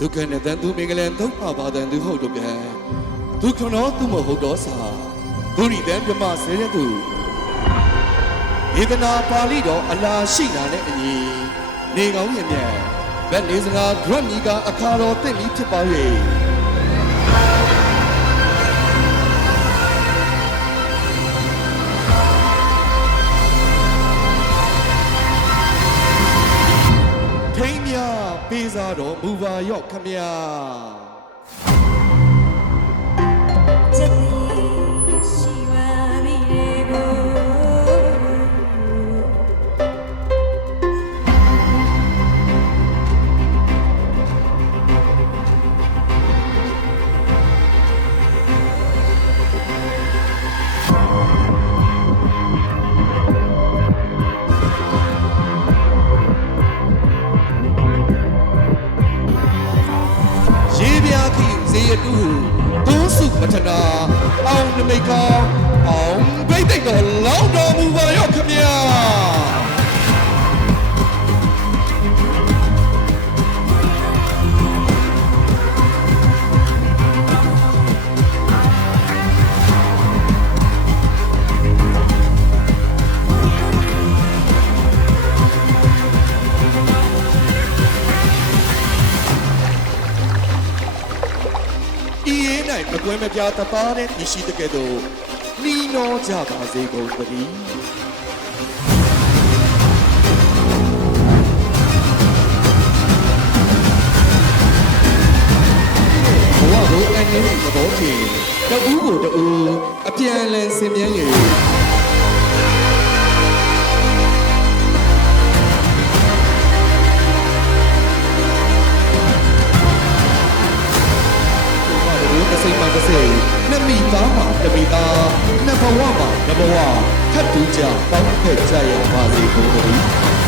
ဒုက္ခနဲ့တန်သူမင်္ဂလန်ဒုက္ခပါတန်သူဟုတ်တော့ပြန်ဒုက္ခတော့သူမဟုတ်တော့စာဒုရိတံပြမဆဲတဲ့သူဧဒနာပါဠိတော်အလားရှိတာနဲ့အညီနေကောင်းရင်မြတ်ဗက်နေစကားဒရမီကအခါတော်တင့်ပြီးဖြစ်ပါ၍ထိမ်းမြပေးစားတော်မူပါရော့ခမညာဇေယတူဒုစုပထနာအောင်နမိတ်ကောင်းအောင်ဘိတ်တိတ်တော်လောင်းတော်မူပါရောခမညာမကွဲမပြားတသားတဲ့ဒီရှိတဲ့ကဲ့သို့နှီးနှောကြပါစေကုန်သတည်းဘဝကိုအငြင်းသဘောဖြင့်တဦးကိုတဦးအပြန်လည်ဆင်မြန်း၍စိတ်မှာတစ်စိတ်နှစ်မိသားမှာတစ်မိသားနှစ်ဘဝမှာတစ်ဘဝထပ်တူကြပေါင်းဖက်ကြရပါစေကုန်သတည်း